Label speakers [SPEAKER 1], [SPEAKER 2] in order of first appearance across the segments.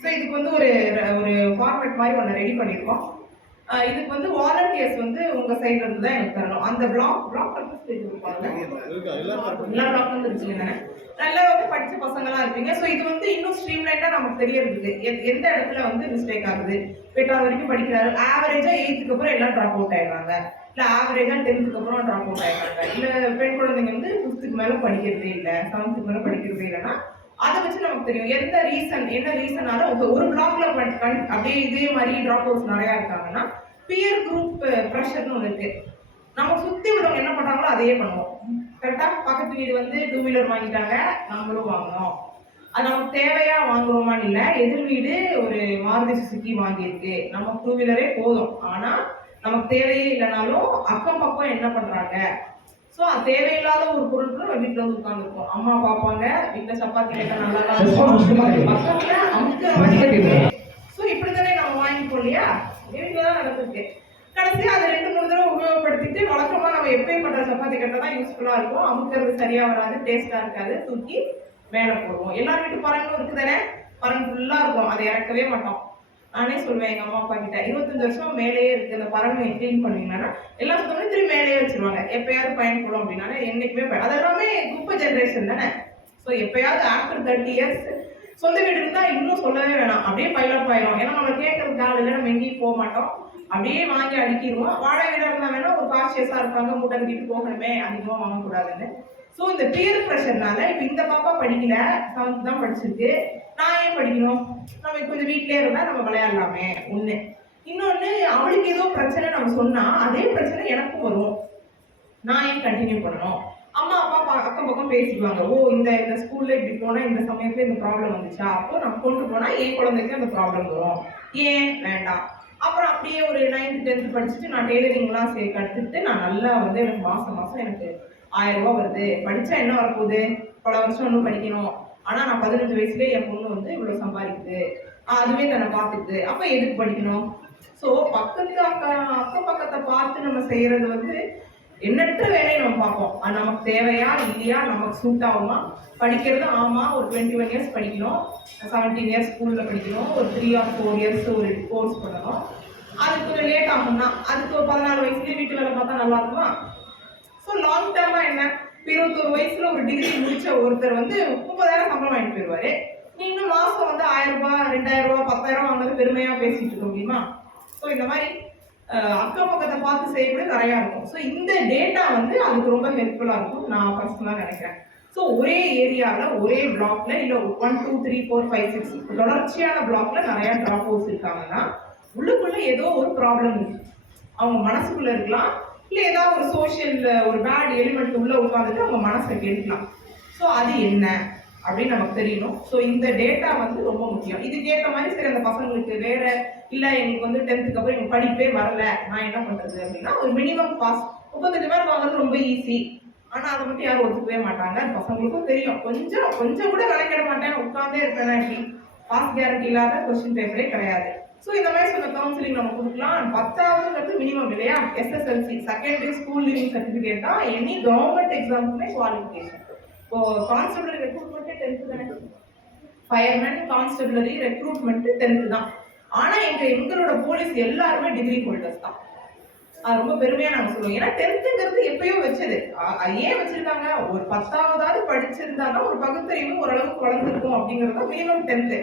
[SPEAKER 1] So இதுக்கு வந்து ஒரு ஒரு ஃபார்மேட் மாதிரி ஒன்று ரெடி பண்ணியிருக்கோம் இதுக்கு வந்து வாலண்டியர்ஸ் வந்து உங்க சைடுல இருந்து தான் எனக்கு தரணும். அந்த பிளாக் பிளாக் எல்லா இருந்துச்சுங்க தானே? நல்லா வந்து படிச்ச பசங்களா இருப்பீங்க. ஸோ இது வந்து இன்னும் ஸ்ட்ரீம்லைண்டா நமக்கு தெரியறதுக்கு எந்த இடத்துல வந்து மிஸ்டேக் ஆகுது? எட்டாவது வரைக்கும் படிக்கிறாரு. ஆவரேஜா எயித்துக்கு அப்புறம் எல்லாம் ட்ராப் அவுட் ஆயிடுறாங்க. இல்ல ஆவரேஜா டென்த்துக்கு அப்புறம் ட்ராப் அவுட் ஆயிடுறாங்க. இல்ல பெண் குழந்தைங்க வந்து ஃபிஃப்த்துக்கு மேல படிக்கிறதே இல்ல செவன்த்துக்கு மேல படிக்கிறதே இல்லைன்னா அதை வச்சு நமக்கு தெரியும். எந்த ரீசன் என்ன ரீசனால ஒரு பிளாக்ல அப்படியே இதே மாதிரி ட்ராப் அவுட்ஸ் நிறைய இருக்காங்கன்னா பியர் குரூப் ப்ரெஷர்னு ஒன்று இருக்கு. நம்ம சுத்தி உள்ளவங்க என்ன பண்றாங்களோ அதையே பண்ணுவோம். கரெக்டா பக்கத்து வீடு வந்து டூ வீலர் வாங்கிட்டாங்க நம்மளும் வாங்கணும் அது நமக்கு தேவையா வாங்குறோமான்னு இல்லை எதிர் வீடு ஒரு மாருதி சுசுக்கி வாங்கியிருக்கு. நம்ம டூ வீலரே போதும். ஆனா நமக்கு தேவையே இல்லைனாலும் அக்கம் பக்கம் என்ன பண்றாங்க? ஸோ அது தேவையில்லாத ஒரு பொருட்கள் நம்ம வீட்டில் வந்து உட்காந்துருக்கோம் அம்மா பார்ப்பாங்க வீட்டில் சப்பாத்தி கேட்டால் நல்லா தான் இருக்கும். ஸோ இப்படி தானே நம்ம வாங்கிப்போம் இல்லையா? வீட்டில் தான் நடந்திருக்கு. கடைசியா அதை ரெண்டு மூணு தடவை உபயோகப்படுத்திட்டு வழக்கமா நம்ம எப்பயும் பண்ற சப்பாத்தி கட்டை தான் யூஸ்ஃபுல்லா இருக்கும். அமுக்கிறது சரியா வராது டேஸ்டா இருக்காது. தூக்கி மேல போடுவோம். எல்லார் வீட்டு பரங்களும் இருக்கு தானே பரங்கு ஃபுல்லா இருக்கும். அதை இறக்கவே மாட்டோம். நானே சொல்லுவேன் எங்கள் அம்மா அப்பா கிட்ட இருபத்தஞ்சு வருஷம் மேலேயே இருக்கு அந்த பரங்களை க்ளீன் பண்ணீங்கன்னா எல்லா சுத்தமே திரும்பி மேலேயே வச்சிருவாங்க. எப்பயாவது பயன்படும் அப்படின்னா என்னைக்குமே அது அதெல்லாமே குப்பை ஜென்ரேஷன் தானே? ஸோ எப்பயாவது ஆஃப்டர் தேர்ட்டி இயர்ஸ் சொந்த வீடு இருந்தால் இன்னும் சொல்லவே வேணாம். அப்படியே பைலப் ஆயிரும். ஏன்னா நம்ம கேட்கறது ஆள் இல்லை நம்ம எங்கேயும் போக மாட்டோம். அப்படியே வாங்கி அடிக்கிடுவோம். வாடகை வீடாக இருந்தால் வேணா ஒரு காசியஸாக இருப்பாங்க மூட்டை கட்டிட்டு போகணுமே அதிகமாக வாங்கக்கூடாதுன்னு. ஸோ இந்த பியர் ப்ரெஷர்னால இப்போ இந்த பாப்பா படிக்கல செவன்த் தான் படிச்சிருக்கு. நான் ஏன் படிக்கணும்? நம்ம கொஞ்சம் வீட்டிலே இருந்தா நம்ம விளையாடலாமே ஒண்ணு. இன்னொன்னு அவளுக்கு ஏதோ பிரச்சனை நம்ம சொன்னா அதே பிரச்சனை எனக்கும் வரும். நான் ஏன் கண்டினியூ பண்ணணும்? அம்மா அப்பா அக்கம் பக்கம் பேசிக்குவாங்க. ஓ இந்த இந்த ஸ்கூல்ல இப்படி போனா இந்த சமயத்துல இந்த ப்ராப்ளம் வந்துச்சா? அப்போ நம்ம கொண்டு போனா என் குழந்தைக்கு அந்த ப்ராப்ளம் வரும். ஏன்? வேண்டாம். அப்புறம் அப்படியே ஒரு நைன்த் டென்த் படிச்சுட்டு நான் டெய்லரிங்லாம் சேர்க்க கற்றுட்டு நான் நல்லா வந்து எனக்கு மாசம் மாசம் எனக்கு ஆயிரம் ரூபாய் வருது. படிச்சா என்ன வரப்போகுது? பல வருஷம் இன்னும் படிக்கணும். ஆனா நான் பதினஞ்சு வயசுலேயே என் பொண்ணு வந்து இவ்வளவு சம்பாதிக்குது. அதுவே தன்னை பார்த்துக்குது. அப்ப எதுக்கு படிக்கணும்? ஸோ பக்கத்து அக்க அக்கம் பக்கத்தை பார்த்து நம்ம செய்யறது வந்து எண்ணற்ற வேலையை நம்ம பார்ப்போம். அது நமக்கு தேவையா இல்லையா நமக்கு சூட் ஆகுமா? படிக்கிறது ஆமா ஒரு டுவெண்ட்டி ஒன் இயர்ஸ் படிக்கணும் செவன்டீன் இயர்ஸ் ஸ்கூல்ல படிக்கணும். ஒரு த்ரீ ஆர் ஃபோர் இயர்ஸ் ஒரு கோர்ஸ் பண்ணணும். அது கொஞ்சம் லேட் ஆகும்னா அதுக்கு ஒரு பதினாலு வயசுலேயே வீட்டு வேலை பார்த்தா நல்லா இருக்குமா? ஸோ லாங் டேர்மாக என்ன? இருபத்தொரு வயசுல ஒரு டிகிரி முடிச்ச ஒருத்தர் வந்து முப்பதாயிரம் சம்பளம் வாங்கிட்டு போயிடுவாரு நீங்களும் இன்னும் மாசம் வந்து ஆயிரம் ரூபாய் ரெண்டாயிரம் ரூபாய் பத்தாயிரம் வாங்குறது பெருமையா பேசிட்டு இருக்க முடியுமா? ஸோ இந்த மாதிரி அக்கம் பக்கத்தை பார்த்து செய்யக்கூடிய நிறையா இருக்கும். ஸோ இந்த டேட்டா வந்து அதுக்கு ரொம்ப ஹெல்ப்ஃபுல்லாக இருக்கும். நான் பர்சனலாக நினைக்கிறேன். ஸோ ஒரே ஏரியாவில் ஒரே பிளாக்ல இல்லை one two three four five six தொடர்ச்சியான பிளாக்ல நிறைய ட்ராப் அவுட்ஸ் இருக்காங்கன்னா உள்ளுக்குள்ள ஏதோ ஒரு ப்ராப்ளம் இருக்கு. அவங்க மனசுக்குள்ள இருக்கலாம். இல்லை ஏதாவது ஒரு சோஷியல் ஒரு பேட் எலிமெண்ட் உள்ளே உட்காந்துட்டு அவங்க மனசை கெடுக்கலாம். ஸோ அது என்ன? அப்படின்னு நமக்கு தெரியணும். ஸோ இந்த டேட்டா வந்து ரொம்ப முக்கியம். இதுக்கேற்ற மாதிரி சரி அந்த பசங்களுக்கு வேற இல்லை எங்களுக்கு வந்து டென்த்துக்கு அப்புறம் எங்கள் படிப்பே வரல நான் என்ன பண்ணுறது அப்படின்னா ஒரு மினிமம் பாஸ் முப்பத்தஞ்சு பேர் வாங்குறது ரொம்ப ஈஸி ஆனால் அதை மட்டும் யாரும் ஒத்துக்கவே மாட்டாங்க. பசங்களுக்கும் தெரியும். கொஞ்சம் கொஞ்சம் கூட விளக்கிட மாட்டேன் உட்காந்தே இருப்பேன் பாஸ் கேரண்டி இல்லாத கொஸ்டின் பேப்பரே கிடையாது. ஸோ இந்த மாதிரி சொன்ன கவுன்சிலிங் நம்ம கொடுக்கலாம். பத்தாவதுங்கிறது மினிமம் இல்லையா? SSLC secondary school leaving certificate தான் எனி கவர்மெண்ட் எக்ஸாமுக்குமே குவாலிஃபிகேஷன் இப்போ கான்ஸ்டபிள் ரெக்ரூட்மெண்ட்டே டென்த்து தானே? ஃபயர்மேன் கான்ஸ்டபிளரி ரெக்ரூட்மெண்ட் டென்த்து தான். ஆனால் எங்கள் எங்களோட போலீஸ் எல்லாருமே டிகிரி ஹோல்டர்ஸ் தான். அது ரொம்ப பெருமையாக நாங்கள் சொல்லுவோம். ஏன்னா டென்த்துங்கிறது எப்பயோ வச்சது. அது ஏன் வச்சிருக்காங்க? ஒரு பத்தாவதாவது படிச்சிருந்தா தான் ஒரு பகுத்தறிவு ஓரளவுக்கு வளர்ந்துருக்கும் அப்படிங்கிறது தான் மினிமம் டென்த்து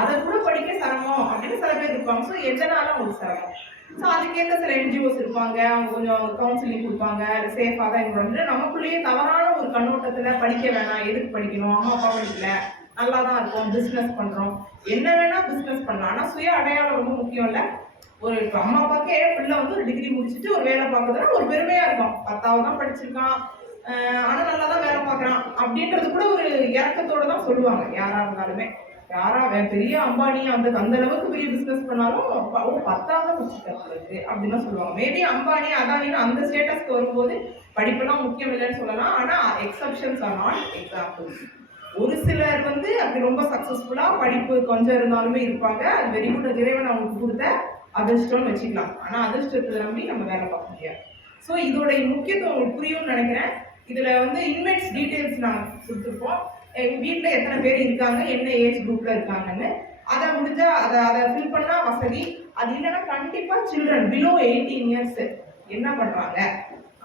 [SPEAKER 1] அதை கூட படிக்க சிரமம் அப்படின்னு சில பேர் இருப்பாங்க. ஸோ எதனால அவங்களுக்கு சிரமம்? ஸோ அதுக்கேற்ற சில என்ஜிஓஸ் இருப்பாங்க. அவங்க கொஞ்சம் கவுன்சிலிங் கொடுப்பாங்க. சேஃபாக தான் இது வந்து நமக்குள்ளேயே தவறான ஒரு கண்ணோட்டத்தில் படிக்க வேணாம். எதுக்கு படிக்கணும்? அம்மா அப்பா படிக்கல. நல்லா தான் இருக்கும். பிஸ்னஸ் பண்ணுறோம் என்ன வேணால் பிஸ்னஸ் பண்ணலாம். ஆனால் சுய அடையாளம் ரொம்ப முக்கியம் இல்லை. ஒரு இப்ப அம்மா அப்பாக்கே பிள்ளை வந்து ஒரு டிகிரி முடிச்சுட்டு ஒரு வேலை பார்க்குறதுனா ஒரு பெருமையாக இருக்கும். பத்தாவது தான் படிச்சிருக்கான். ஆனால் நல்லா தான் வேலை பார்க்குறான். அப்படின்றது கூட ஒரு இறக்கத்தோடு தான் சொல்லுவாங்க. யாராக இருந்தாலுமே. யாரா பெரிய அம்பானி அந்த அந்த அளவுக்கு பெரிய பிசினஸ் பண்ணாலும் ப- ஓ பத்தாவது தான் முடிச்சிருக்கு அப்படின்னு சொல்லுவாங்க. மேபி அம்பானி அதானின்னு அந்த ஸ்டேட்டஸ்க்கு வரும்போது படிப்பெல்லாம் முக்கியம் இல்லைன்னு சொல்லலாம். ஆனா எக்ஸப்ஷன்ஸ் ஆர் நாட் எக்ஸாம்பிள்ஸ் ஒரு சிலர் வந்து அப்படி ரொம்ப சக்சஸ்ஃபுல்லா படிப்பு கொஞ்சம் இருந்தாலுமே இருப்பாங்க. அது வெரி குட் இறைவன் அவங்களுக்கு கொடுத்த அதிர்ஷ்டம்னு வச்சுக்கலாம். ஆனா அதிர்ஷ்டத்தை நம்பி நம்ம வேலை பார்க்க முடியாது. ஸோ இதோட முக்கியத்துவம் உங்களுக்கு புரியும்னு நினைக்கிறேன். இதுல வந்து இன்வெட்ஸ் டீட்டெயில்ஸ் நான் கொடுத்துருப்போம். வீட்டில் எத்தனை பேர் இருக்காங்க என்ன ஏஜ் குரூப்ல இருக்காங்கன்னு அதை முடிஞ்சா அதை அதை ஃபில் பண்ணா வசதி. அது இல்லைன்னா கண்டிப்பா சில்ட்ரன் பிலோ எயிட்டீன் இயர்ஸ் என்ன பண்றாங்க?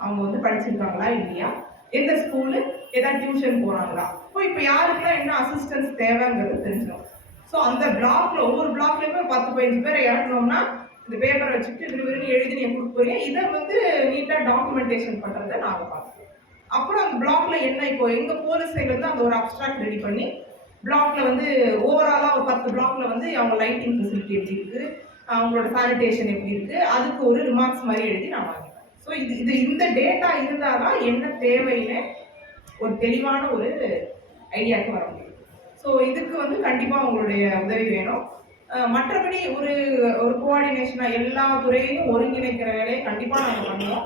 [SPEAKER 1] அவங்க வந்து படிச்சிருக்காங்களா இல்லையா? எந்த ஸ்கூலு ஏதாவது டியூஷன் போறாங்களா? இப்போ இப்போ யாருக்கெல்லாம் என்ன அசிஸ்டன்ஸ் தேவைங்கிறது தெரிஞ்சிடும். ஸோ அந்த பிளாக்ல ஒவ்வொரு பிளாக்லயுமே பத்து பதினஞ்சு பேரை இறக்கணும்னா இந்த பேப்பரை வச்சுட்டு விறுவிறுன்னு எழுதி நீ கொடுக்க போறீங்க இதை வந்து நீட்டா டாக்குமெண்டேஷன் பண்றதை நாங்கள் பார்ப்போம் அப்புறம் அந்த பிளாக்ல என்ன இப்போ எங்க போலீஸ் சைடுலேருந்து அந்த ஒரு அப்ட்ராக்ட் ரெடி பண்ணி பிளாக்ல வந்து ஓவராலா ஒரு பத்து பிளாக்ல வந்து அவங்க லைட்டிங் ஃபெசிலிட்டி எப்படி இருக்கு அவங்களோட சானிடேஷன் எப்படி இருக்கு அதுக்கு ஒரு ரிமார்க்ஸ் மாதிரி எழுதி நான் வாங்கிப்பேன். ஸோ இது இது இந்த டேட்டா இருந்தால் தான் என்ன தேவைன்னு ஒரு தெளிவான ஒரு ஐடியாவுக்கு வர முடியும். ஸோ இதுக்கு வந்து கண்டிப்பாக உங்களுடைய உதவி வேணும். மற்றபடி ஒரு ஒரு கோஆர்டினேஷனாக எல்லா துறையையும் ஒருங்கிணைக்கிற வேலையை கண்டிப்பாக நாங்கள் பண்ணுவோம்.